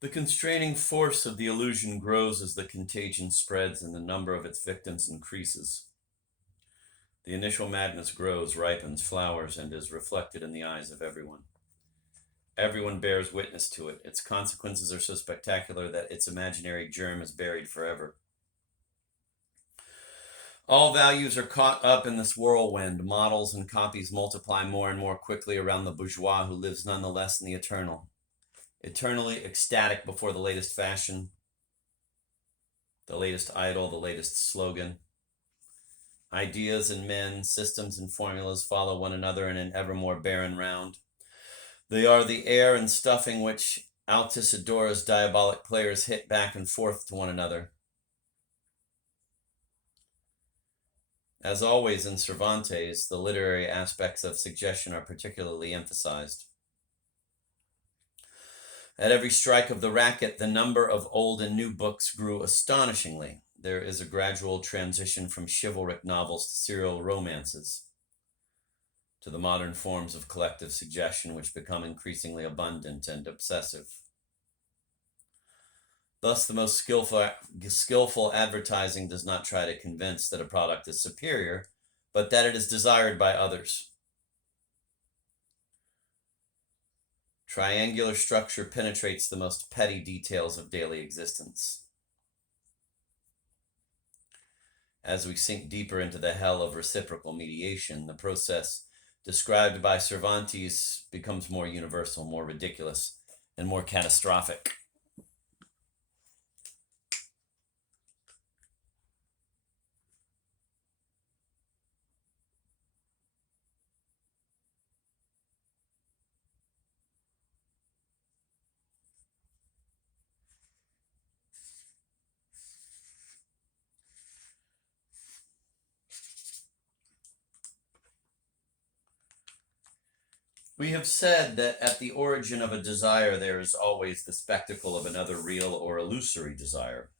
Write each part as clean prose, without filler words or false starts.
The constraining force of the illusion grows as the contagion spreads and the number of its victims increases. The initial madness grows, ripens, flowers, and is reflected in the eyes of everyone. Everyone bears witness to it. Its consequences are so spectacular that its imaginary germ is buried forever. All values are caught up in this whirlwind. Models and copies multiply more and more quickly around the bourgeois who lives nonetheless in the eternal. Eternally ecstatic before the latest fashion, the latest idol, the latest slogan. Ideas and men, systems and formulas follow one another in an ever more barren round. They are the air and stuffing which Altisidora's diabolic players hit back and forth to one another. As always in Cervantes, the literary aspects of suggestion are particularly emphasized. At every strike of the racket, the number of old and new books grew astonishingly. There is a gradual transition from chivalric novels to serial romances, to the modern forms of collective suggestion which become increasingly abundant and obsessive. Thus, the most skillful advertising does not try to convince that a product is superior, but that it is desired by others. Triangular structure penetrates the most petty details of daily existence. As we sink deeper into the hell of reciprocal mediation, the process described by Cervantes becomes more universal, more ridiculous, and more catastrophic. We have said that at the origin of a desire there is always the spectacle of another real or illusory desire.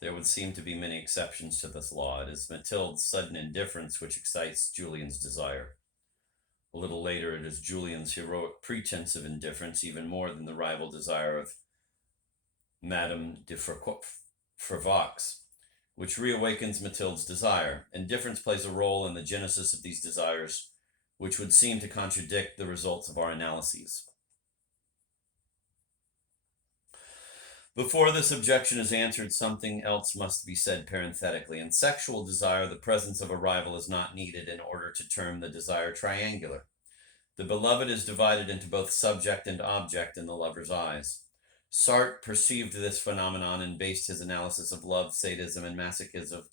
There would seem to be many exceptions to this law. It is Mathilde's sudden indifference which excites Julian's desire. A little later, it is Julian's heroic pretense of indifference, even more than the rival desire of Madame de Fervaux, which reawakens Mathilde's desire. Indifference plays a role in the genesis of these desires, which would seem to contradict the results of our analyses. Before this objection is answered, something else must be said parenthetically. In sexual desire, the presence of a rival is not needed in order to term the desire triangular. The beloved is divided into both subject and object in the lover's eyes. Sartre perceived this phenomenon and based his analysis of love, sadism, and masochism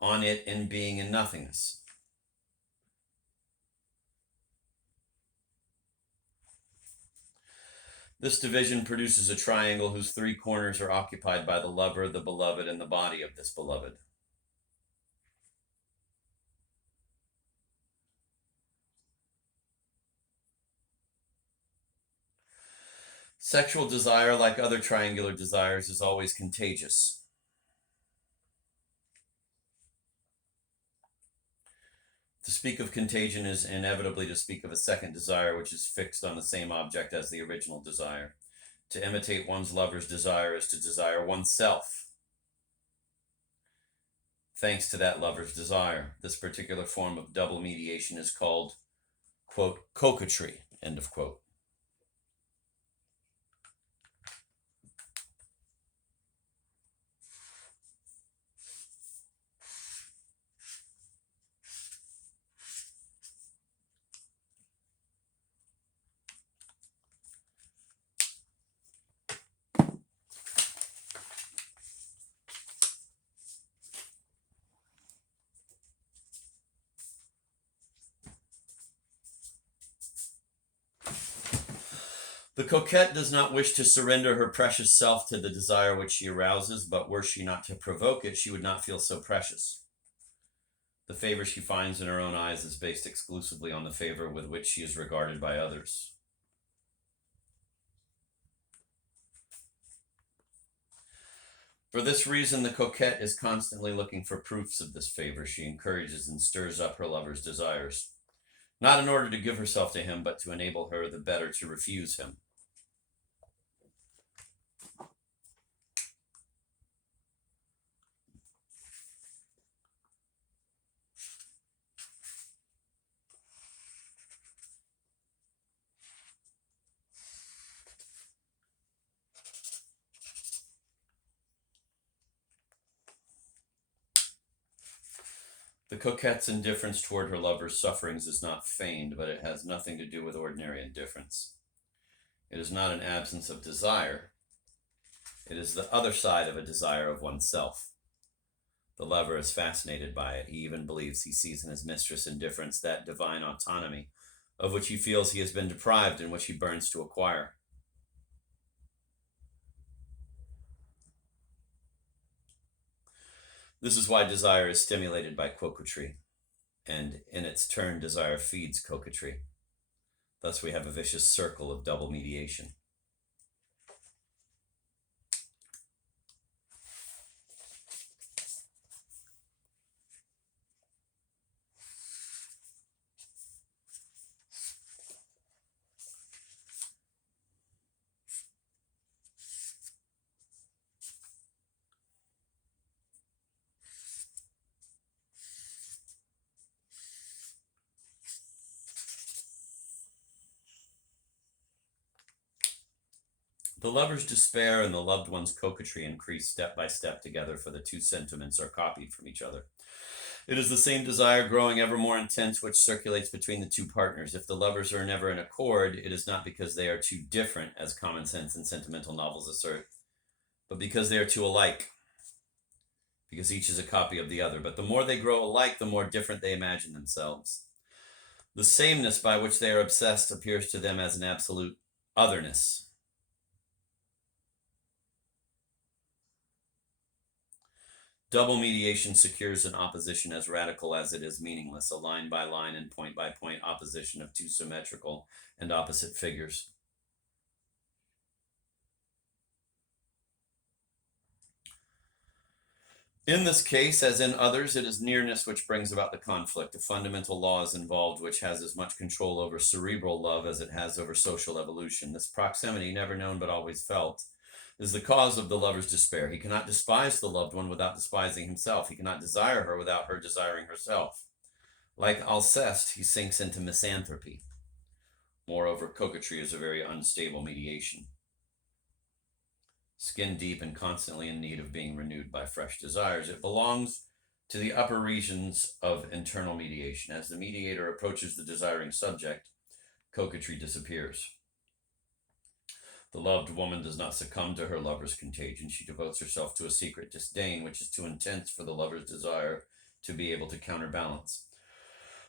on it in being and nothingness. This division produces a triangle whose three corners are occupied by the lover, the beloved, and the body of this beloved. Sexual desire, like other triangular desires, is always contagious. To speak of contagion is inevitably to speak of a second desire which is fixed on the same object as the original desire. To imitate one's lover's desire is to desire oneself, thanks to that lover's desire. This particular form of double mediation is called, quote, coquetry, end of quote. The coquette does not wish to surrender her precious self to the desire which she arouses, but were she not to provoke it, she would not feel so precious. The favor she finds in her own eyes is based exclusively on the favor with which she is regarded by others. For this reason, the coquette is constantly looking for proofs of this favor. She encourages and stirs up her lover's desires, not in order to give herself to him, but to enable her the better to refuse him. The coquette's indifference toward her lover's sufferings is not feigned, but it has nothing to do with ordinary indifference. It is not an absence of desire. It is the other side of a desire of oneself. The lover is fascinated by it. He even believes he sees in his mistress' indifference that divine autonomy of which he feels he has been deprived and which he burns to acquire. This is why desire is stimulated by coquetry, and in its turn, desire feeds coquetry. Thus, we have a vicious circle of double mediation. The lover's despair and the loved one's coquetry increase step by step together, for the two sentiments are copied from each other. It is the same desire growing ever more intense which circulates between the two partners. If the lovers are never in accord, it is not because they are too different, as common sense and sentimental novels assert, but because they are too alike, because each is a copy of the other. But the more they grow alike, the more different they imagine themselves. The sameness by which they are obsessed appears to them as an absolute otherness. Double mediation secures an opposition as radical as it is meaningless, a line by line and point by point opposition of two symmetrical and opposite figures. In this case, as in others, it is nearness which brings about the conflict. A fundamental law is involved which has as much control over cerebral love as it has over social evolution. This proximity, never known but always felt, is the cause of the lover's despair. He cannot despise the loved one without despising himself. He cannot desire her without her desiring herself. Like Alceste, he sinks into misanthropy. Moreover, coquetry is a very unstable mediation, skin deep and constantly in need of being renewed by fresh desires. It belongs to the upper regions of internal mediation. As the mediator approaches the desiring subject, coquetry disappears. The loved woman does not succumb to her lover's contagion. She devotes herself to a secret disdain, which is too intense for the lover's desire to be able to counterbalance.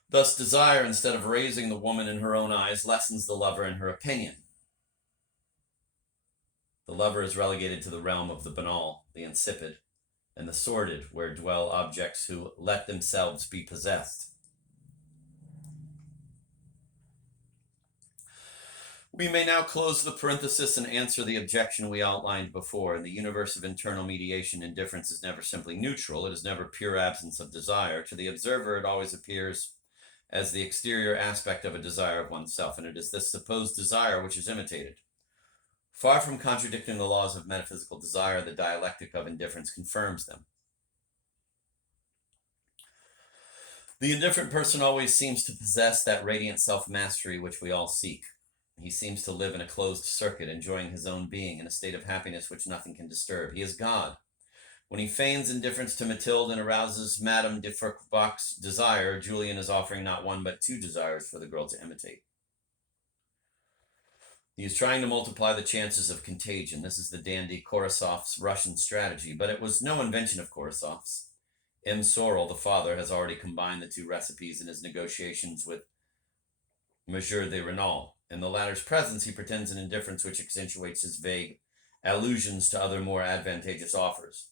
Thus, desire, instead of raising the woman in her own eyes, lessens the lover in her opinion. The lover is relegated to the realm of the banal, the insipid, and the sordid, where dwell objects who let themselves be possessed. We may now close the parenthesis and answer the objection we outlined before. In the universe of internal mediation, indifference is never simply neutral. It is never pure absence of desire. To the observer, it always appears as the exterior aspect of a desire of oneself, and it is this supposed desire which is imitated. Far from contradicting the laws of metaphysical desire, the dialectic of indifference confirms them. The indifferent person always seems to possess that radiant self-mastery which we all seek. He seems to live in a closed circuit, enjoying his own being in a state of happiness which nothing can disturb. He is God. When he feigns indifference to Mathilde and arouses Madame de Fourbach's desire, Julian is offering not one but two desires for the girl to imitate. He is trying to multiply the chances of contagion. This is the dandy Korasoff's Russian strategy, but it was no invention of Korasoff's. M. Sorel, the father, has already combined the two recipes in his negotiations with Monsieur de Renal. In the latter's presence, he pretends an indifference which accentuates his vague allusions to other more advantageous offers.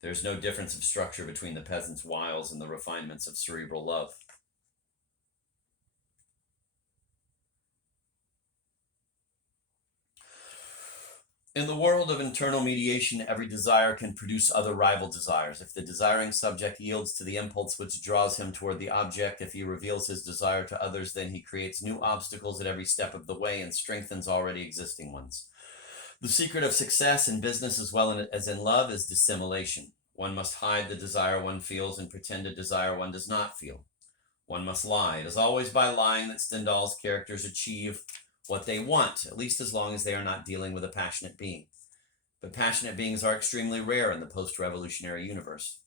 There is no difference of structure between the peasant's wiles and the refinements of cerebral love. In the world of internal mediation, every desire can produce other rival desires. If the desiring subject yields to the impulse which draws him toward the object, if he reveals his desire to others, then he creates new obstacles at every step of the way and strengthens already existing ones. The secret of success in business as well as in love is dissimulation. One must hide the desire one feels and pretend a desire one does not feel. One must lie. It is always by lying that Stendhal's characters achieve what they want, at least as long as they are not dealing with a passionate being. But passionate beings are extremely rare in the post-revolutionary universe.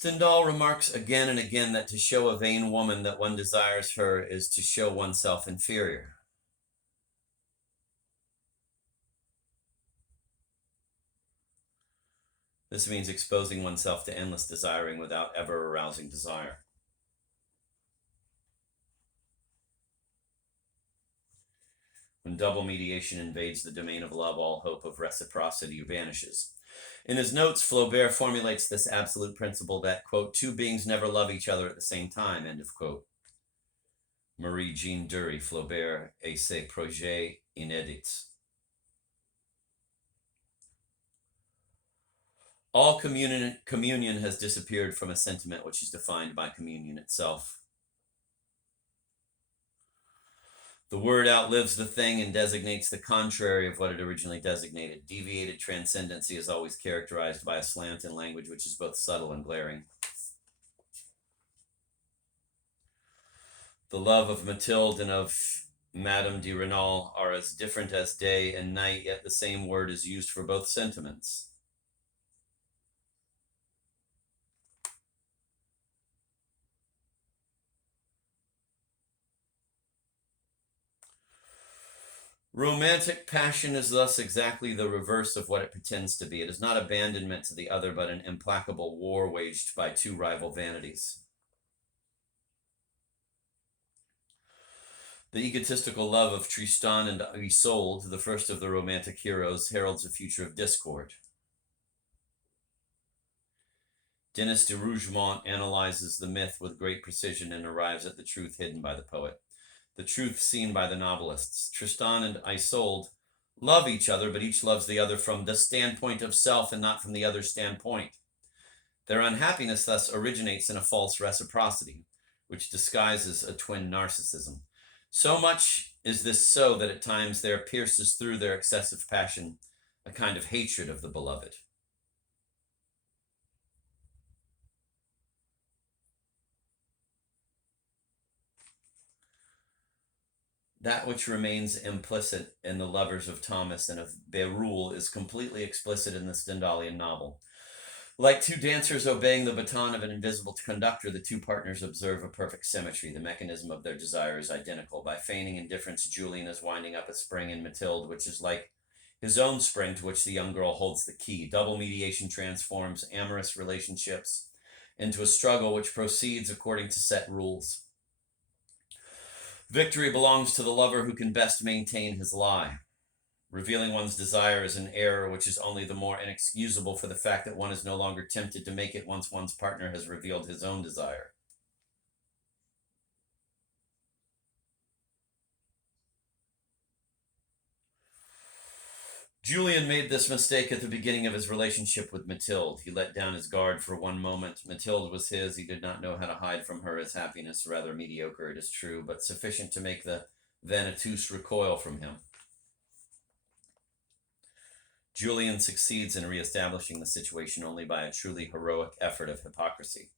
Stendhal remarks again and again that to show a vain woman that one desires her is to show oneself inferior. This means exposing oneself to endless desiring without ever arousing desire. When double mediation invades the domain of love, all hope of reciprocity vanishes. In his notes, Flaubert formulates this absolute principle that, quote, two beings never love each other at the same time, end of quote. Marie-Jeanne Dury, Flaubert et ses projets inédits. All communion has disappeared from a sentiment which is defined by communion itself. The word outlives the thing and designates the contrary of what it originally designated. Deviated transcendency is always characterized by a slant in language which is both subtle and glaring. The love of Mathilde and of Madame de Renal are as different as day and night, yet the same word is used for both sentiments. Romantic passion is thus exactly the reverse of what it pretends to be. It is not abandonment to the other, but an implacable war waged by two rival vanities. The egotistical love of Tristan and Isolde, the first of the romantic heroes, heralds a future of discord. Denis de Rougemont analyzes the myth with great precision and arrives at the truth hidden by the poet, the truth seen by the novelists. Tristan and Isolde love each other, but each loves the other from the standpoint of self and not from the other's standpoint. Their unhappiness thus originates in a false reciprocity, which disguises a twin narcissism. So much is this so that at times there pierces through their excessive passion a kind of hatred of the beloved. That which remains implicit in the lovers of Thomas and of Bérulle is completely explicit in the Stendhalian novel. Like two dancers obeying the baton of an invisible conductor, the two partners observe a perfect symmetry. The mechanism of their desire is identical. By feigning indifference, Julian is winding up a spring in Mathilde, which is like his own spring to which the young girl holds the key. Double mediation transforms amorous relationships into a struggle which proceeds according to set rules. Victory belongs to the lover who can best maintain his lie. Revealing one's desire is an error which is only the more inexcusable for the fact that one is no longer tempted to make it once one's partner has revealed his own desire. Julian made this mistake at the beginning of his relationship with Mathilde. He let down his guard for one moment. Mathilde was his. He did not know how to hide from her his happiness, rather mediocre, it is true, but sufficient to make the Venetus recoil from him. Julian succeeds in reestablishing the situation only by a truly heroic effort of hypocrisy.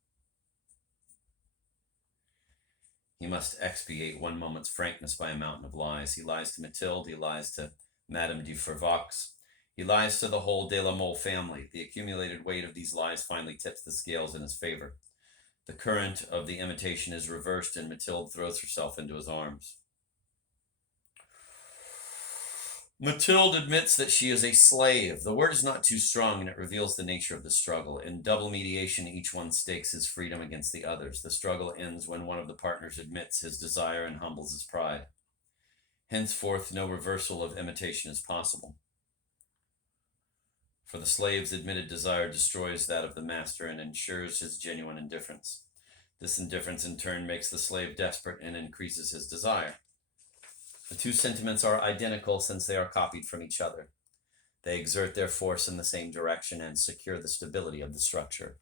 He must expiate one moment's frankness by a mountain of lies. He lies to Mathilde, he lies to Madame de Fervaques, he lies to the whole de la Mole family. The accumulated weight of these lies finally tips the scales in his favor. The current of the imitation is reversed, and Mathilde throws herself into his arms. Mathilde admits that she is a slave. The word is not too strong, and it reveals the nature of the struggle. In double mediation, each one stakes his freedom against the others. The struggle ends when one of the partners admits his desire and humbles his pride. Henceforth, no reversal of imitation is possible. For the slave's admitted desire destroys that of the master and ensures his genuine indifference. This indifference, in turn, makes the slave desperate and increases his desire. The two sentiments are identical since they are copied from each other. They exert their force in the same direction and secure the stability of the structure.